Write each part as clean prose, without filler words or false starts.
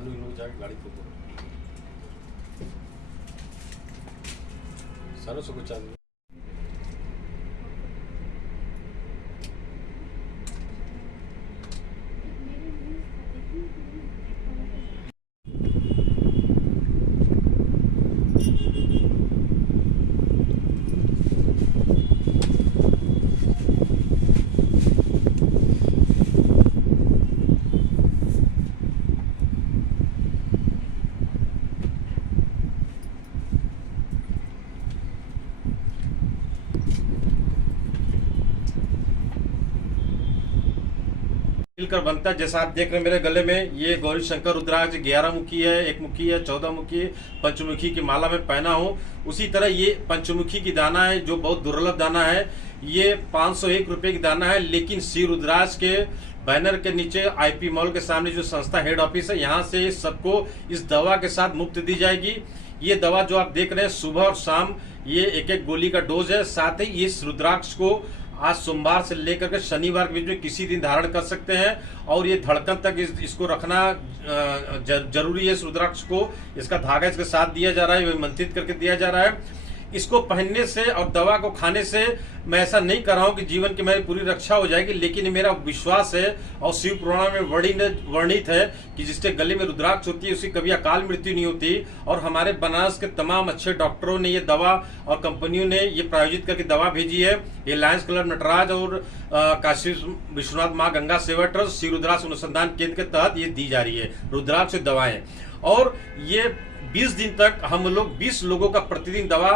अनु इन लोग जाके गाड़ी को सारों से कुछ आदमी मिलकर बनता है। जैसा आप देख रहे हैं मेरे गले में, ये गौरी शंकर रुद्राक्ष 11 मुखी है, 1 मुखी है, 14 मुखी, पंचमुखी की माला में पहना हूँ। उसी तरह ये पंचमुखी की दाना है जो बहुत दुर्लभ दाना है। ये 501 रुपए की दाना है, लेकिन श्री रुद्राक्ष के बैनर के नीचे आईपी मॉल के सामने जो संस्था हेड ऑफिस है, यहाँ से सबको इस दवा के साथ मुफ्त दी जाएगी। ये दवा जो आप देख रहे हैं सुबह और शाम ये एक एक गोली का डोज है। साथ ही इस रुद्राक्ष को आज सोमवार से लेकर के शनिवार के बीच में किसी दिन धारण कर सकते हैं और ये धड़कन तक इसको रखना जरूरी है। इस रुद्राक्ष को इसका धागा इसके साथ दिया जा रहा है, मंत्रित करके दिया जा रहा है। इसको पहनने से और दवा को खाने से मैं ऐसा नहीं कर रहा हूं कि जीवन की मेरी पूरी रक्षा हो जाएगी, लेकिन मेरा विश्वास है और शिव पुराण में वर्णित है कि जिसके गले में रुद्राक्ष होती है उसकी कभी अकाल मृत्यु नहीं होती। और हमारे बनारस के तमाम अच्छे डॉक्टरों ने ये दवा और कंपनियों ने ये प्रायोजित करके दवा भेजी है। ये लायंस क्लब नटराज और काशी विश्वनाथ माँ गंगा सेवा ट्रस्ट श्री रुद्राक्ष अनुसंधान केंद्र के तहत ये दी जा रही है रुद्राक्ष दवाएं। और ये 20 दिन तक हम लोग 20 लोगों का प्रतिदिन दवा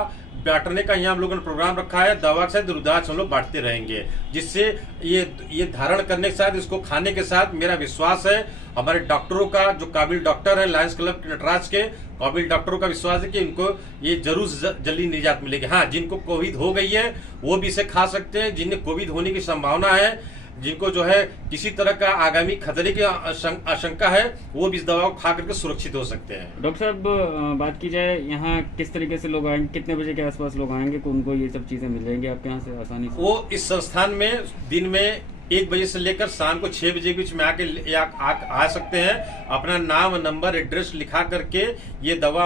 बांटने का यहाँ हम लोगों ने प्रोग्राम रखा है। दवा के साथ रुद्राक्ष हम लोग बांटते रहेंगे, जिससे ये धारण करने के साथ इसको खाने के साथ मेरा विश्वास है हमारे डॉक्टरों का, जो काबिल डॉक्टर है लायंस क्लब नटराज के काबिल डॉक्टरों का विश्वास है कि इनको ये जरूर जल्दी निजात मिलेगी। हाँ, जिनको कोविड हो गई है वो भी इसे खा सकते हैं। जिन्हें कोविड होने की संभावना है, जिनको जो है किसी तरह का आगामी खतरे की आशंका है, वो भी इस दवा को खा करके सुरक्षित हो सकते हैं। डॉक्टर साहब, बात की जाए यहाँ किस तरीके से लोग आएंगे, कितने बजे के आसपास लोग आएंगे कि उनको ये सब चीजें मिल जाएंगी आपके यहाँ से आसानी से? वो इस संस्थान में दिन में 1 बजे से लेकर शाम को 6 बजे के बीच में आके आ सकते हैं। अपना नाम, नंबर, एड्रेस लिखा करके ये दवा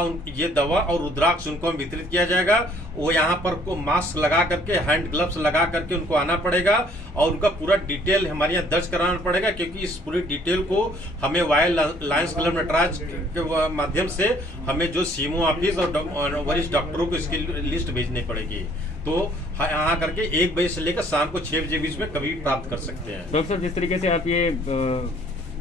और रुद्राक्ष उनको वितरित किया जाएगा। वो यहाँ पर को मास्क लगा करके, हैंड ग्लव्स लगा करके उनको आना पड़ेगा और उनका पूरा डिटेल हमारे यहाँ दर्ज कराना पड़ेगा, क्योंकि इस पूरी डिटेल को हमें वाया लायंस क्लब नटराज के माध्यम से हमें जो सीएमओ ऑफिस और वरिष्ठ डॉक्टरों को इसकी लिस्ट भेजनी पड़ेगी। तो यहाँ करके 1 बजे से लेकर शाम को 6 बजे के बीच में कभी प्राप्त कर सकते हैं। डॉक्टर साहब, जिस तरीके से आप ये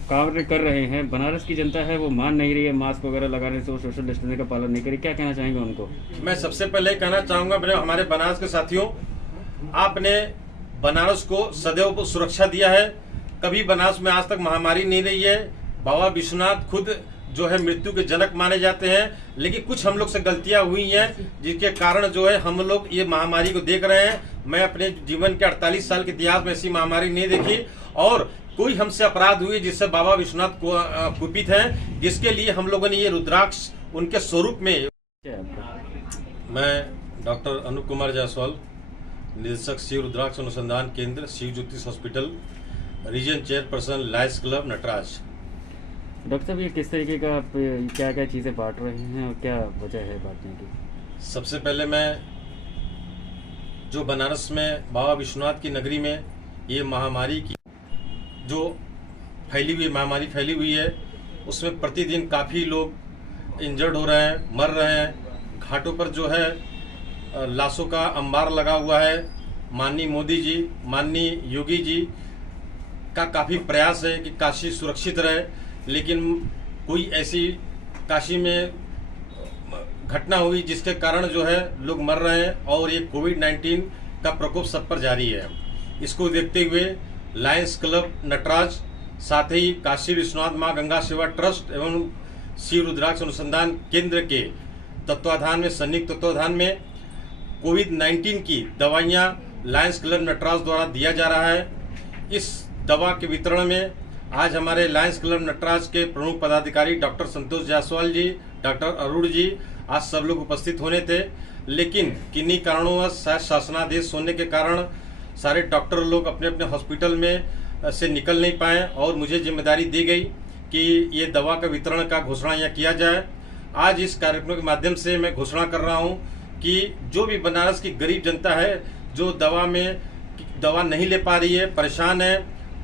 कार्य कर रहे हैं, बनारस की जनता है वो मान नहीं रही है मास्क वगैरह लगाने से, वो सोशल डिस्टेंसिंग का पालन नहीं करी, क्या कहना चाहेंगे उनको? मैं सबसे पहले कहना चाहूंगा मेरे हमारे बनारस के साथियों, आपने बनारस को सदैव सुरक्षा दिया है। कभी बनारस में आज तक महामारी नहीं रही है। बाबा विश्वनाथ खुद जो है मृत्यु के जनक माने जाते हैं, लेकिन कुछ हम लोग से गलतियां हुई हैं जिसके कारण जो है हम लोग ये महामारी को देख रहे हैं। मैं अपने जीवन के 48 साल के इतिहास में ऐसी महामारी नहीं देखी और कोई हमसे अपराध हुए जिससे बाबा विश्वनाथ कुपित हैं, जिसके लिए हम लोगों ने ये रुद्राक्ष उनके स्वरूप में। मैं डॉक्टर अनूप कुमार जायसवाल, निदेशक शिव रुद्राक्ष अनुसंधान केंद्र, Shiv Jyotish hospital, region chairperson Lions Club Natraj. Doctor साहब, ये किस तरीके का आप क्या क्या चीज़ें बांट रहे हैं और क्या वजह है बांटने की? सबसे पहले मैं जो बनारस में बाबा विश्वनाथ की नगरी में ये महामारी की जो महामारी फैली हुई है, उसमें प्रतिदिन काफ़ी लोग इंजर्ड हो रहे हैं, मर रहे हैं। घाटों पर जो है लाशों का अंबार लगा हुआ है। माननीय मोदी जी, माननीय योगी जी का काफ़ी प्रयास है कि काशी सुरक्षित रहे, लेकिन कोई ऐसी काशी में घटना हुई जिसके कारण जो है लोग मर रहे हैं और ये कोविड-19 का प्रकोप सब पर जारी है। इसको देखते हुए लायंस क्लब नटराज, साथ ही काशी विश्वनाथ माँ गंगा सेवा ट्रस्ट एवं श्री रुद्राक्ष अनुसंधान केंद्र के तत्वाधान में, संयुक्त तत्वाधान में कोविड-19 की दवाइयाँ लायंस क्लब नटराज द्वारा दिया जा रहा है। इस दवा के वितरण में आज हमारे लायंस क्लब नटराज के प्रमुख पदाधिकारी डॉक्टर संतोष जायसवाल जी, डॉक्टर अरुण जी, आज सब लोग उपस्थित होने थे, लेकिन किन्हीं कारणों से शासनादेश होने के कारण सारे डॉक्टर लोग अपने अपने हॉस्पिटल में से निकल नहीं पाए और मुझे जिम्मेदारी दी गई कि ये दवा का वितरण का घोषणा यहाँ किया जाए। आज इस कार्यक्रम के माध्यम से मैं घोषणा कर रहा हूँ कि जो भी बनारस की गरीब जनता है, जो दवा नहीं ले पा रही है, परेशान है,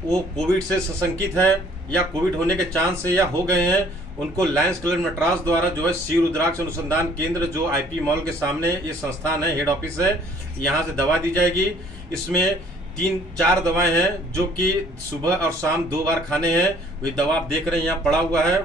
वो कोविड से सशंकित है या कोविड होने के चांस है या हो गए हैं, उनको लायंस क्लब नटराज द्वारा जो है श्री रुद्राक्ष अनुसंधान केंद्र जो आईपी मॉल के सामने ये संस्थान है, हेड ऑफिस है, यहाँ से दवा दी जाएगी। इसमें 3-4 दवाएं हैं जो कि सुबह और शाम 2 बार खाने हैं। वही दवा आप देख रहे हैं यहाँ पड़ा हुआ है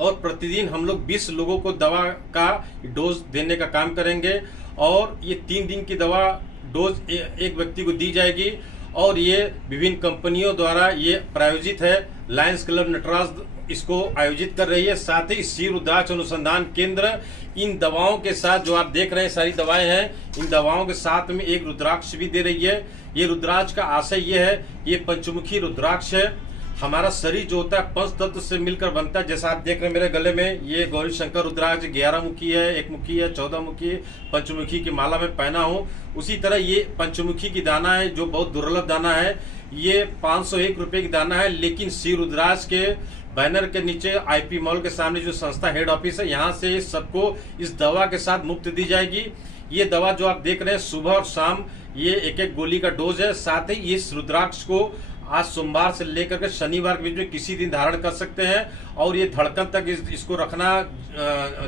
और प्रतिदिन हम लोग 20 लोगों को दवा का डोज देने का काम करेंगे और ये 3 दिन की दवा डोज एक व्यक्ति को दी जाएगी और ये विभिन्न कंपनियों द्वारा ये प्रायोजित है। लायंस क्लब नटराज इसको आयोजित कर रही है। साथ ही श्री रुद्राक्ष अनुसंधान केंद्र इन दवाओं के साथ जो आप देख रहे हैं सारी दवाएं हैं, इन दवाओं के साथ में एक रुद्राक्ष भी दे रही है। ये रुद्राक्ष का आशय ये है, ये पंचमुखी रुद्राक्ष है। हमारा शरीर जो होता है 5 तत्व से मिलकर बनता है। जैसा आप देख रहे हैं मेरे गले में, ये गौरी शंकर रुद्राक्ष 11 मुखी है, 1 मुखी है, 14 मुखी, पंचमुखी की माला में पहना हूँ। उसी तरह ये पंचमुखी की दाना है जो बहुत दुर्लभ दाना है। ये 501 रुपए की दाना है, लेकिन श्री रुद्राक्ष के बैनर के नीचे आईपी मॉल के सामने जो संस्था हेड ऑफिस है, यहाँ से सबको इस दवा के साथ मुफ्त दी जाएगी। ये दवा जो आप देख रहे हैं सुबह और शाम ये 1-1 गोली का डोज है। साथ ही इस रुद्राक्ष को आज सोमवार से लेकर के शनिवार के बीच में किसी दिन धारण कर सकते हैं और ये धड़कन तक इसको रखना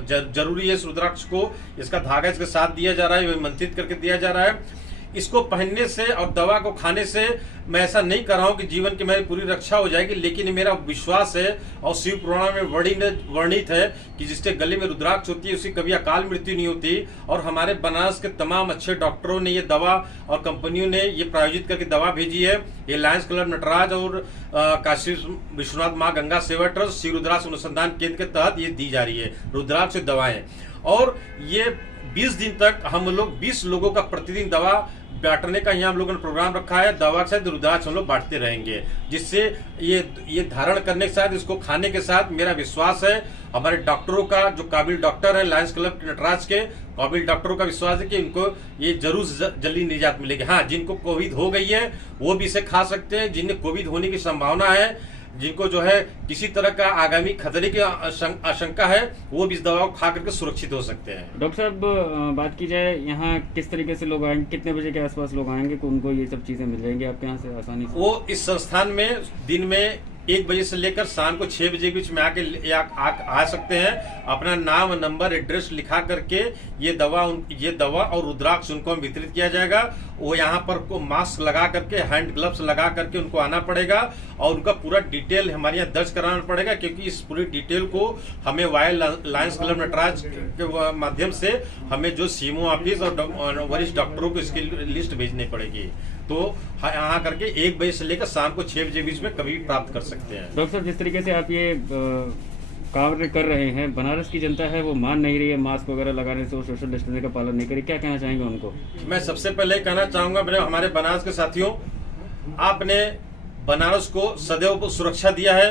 जरूरी है। इस रुद्राक्ष को इसका धागा इसके साथ दिया जा रहा है, मंत्रित करके दिया जा रहा है। इसको पहनने से और दवा को खाने से मैं ऐसा नहीं कर रहा हूं कि जीवन की मेरी पूरी रक्षा हो जाएगी, लेकिन मेरा विश्वास है और शिव पुराण में वर्णित है कि जिसके गले में रुद्राक्ष होती है उसकी कभी अकाल मृत्यु नहीं होती। और हमारे बनारस के तमाम अच्छे डॉक्टरों ने ये दवा और कंपनियों ने ये प्रायोजित करके दवा भेजी है। ये लायंस क्लब नटराज और काशी विश्वनाथ माँ गंगा सेवा ट्रस्ट श्री रुद्राक्ष अनुसंधान केंद्र के तहत ये दी जा रही है रुद्राक्ष दवाएं। और ये 20 दिन तक हम लोग 20 लोगों का प्रतिदिन दवा बांटने का यहाँ हम लोगों ने प्रोग्राम रखा है। दवा के साथ रुद्राक्ष हम लोग बांटते रहेंगे, जिससे ये धारण करने के साथ, इसको खाने के साथ मेरा विश्वास है हमारे डॉक्टरों का, जो काबिल डॉक्टर है लायंस क्लब नटराज के काबिल डॉक्टरों का विश्वास है कि इनको ये जरूर जल्दी निजात मिलेगी। हाँ, जिनको कोविड हो गई है वो भी इसे खा सकते हैं। जिन्हें कोविड होने की संभावना है, जिनको जो है किसी तरह का आगामी खतरे की आशंका है, वो भी इस दवा को खा करके सुरक्षित हो सकते हैं। डॉक्टर साहब, बात की जाए यहाँ किस तरीके से लोग आएंगे, कितने बजे के आसपास लोग आएंगे कि उनको ये सब चीजें मिल जाएंगी आपके यहाँ से आसानी से? वो इस संस्थान में दिन में 1 बजे से लेकर शाम को 6 बजे के बीच में आके आ सकते हैं। अपना नाम, नंबर, एड्रेस लिखा करके ये दवा और रुद्राक्ष उनको वितरित किया जाएगा। वो यहाँ पर को मास्क लगा करके, हैंड ग्लव्स लगा करके उनको आना पड़ेगा और उनका पूरा डिटेल हमारे यहाँ दर्ज कराना पड़ेगा, क्योंकि इस पूरी डिटेल को हमें वाया लायंस क्लब नटराज के माध्यम से हमें जो सीएमओ ऑफिस और वरिष्ठ डॉक्टरों को इसकी लिस्ट भेजनी पड़ेगी। तो यहाँ करके 1 बजे से लेकर शाम को 6 बजे बीच में कभी भी प्राप्त कर सकते हैं। डॉक्टर साहब, जिस तरीके से आप ये कार्य कर रहे हैं, बनारस की जनता है वो मान नहीं रही है मास्क वगैरह लगाने से, वो सोशल डिस्टेंसिंग का पालन नहीं करी, क्या कहना चाहेंगे उनको? मैं सबसे पहले कहना चाहूंगा मेरे हमारे बनारस के साथियों, आपने बनारस को सदैव सुरक्षा दिया है।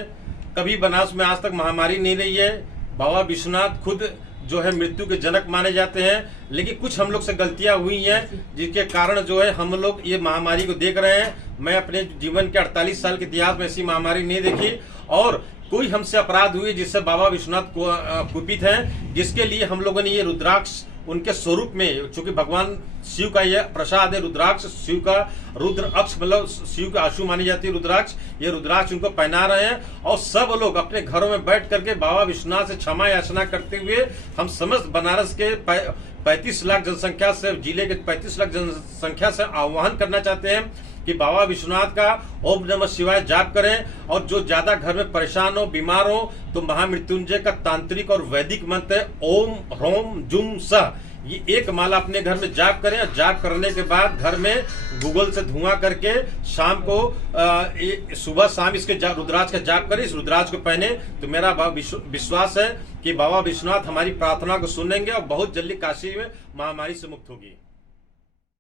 कभी बनारस में आज तक महामारी नहीं रही है। बाबा विश्वनाथ खुद जो है मृत्यु के जनक माने जाते हैं, लेकिन कुछ हम लोग से गलतियां हुई हैं जिसके कारण जो है हम लोग ये महामारी को देख रहे हैं। मैं अपने जीवन के 48 साल के इतिहास में ऐसी महामारी नहीं देखी और कोई हमसे अपराध हुए जिससे बाबा विश्वनाथ कुपित हैं, जिसके लिए हम लोगों ने ये रुद्राक्ष उनके स्वरूप में, चूंकि भगवान शिव का यह प्रसाद है रुद्राक्ष, शिव का रुद्र अक्ष मतलब शिव का आशु मानी जाती है रुद्राक्ष, ये रुद्राक्ष उनको पहना रहे हैं। और सब लोग अपने घरों में बैठ करके बाबा विश्वनाथ से क्षमा याचना करते हुए हम समस्त बनारस के 35 लाख जनसंख्या से, जिले के 35 लाख जनसंख्या से आह्वान करना चाहते हैं कि बाबा विश्वनाथ का ओम नमः शिवाय जाप करें। और जो ज्यादा घर में परेशान हो, बीमार हो, तो महामृत्युंजय का तांत्रिक और वैदिक मंत्र है ओम ह्रोम जुम सह, ये एक माला अपने घर में जाप करें। और जाप करने के बाद घर में गूगल से धुआं करके शाम को सुबह शाम इसके रुद्राक्ष का जाप करें, इस रुद्राक्ष को पहने, तो मेरा विश्वास है कि बाबा विश्वनाथ हमारी प्रार्थना को सुनेंगे और बहुत जल्दी काशी में महामारी से मुक्त होगी।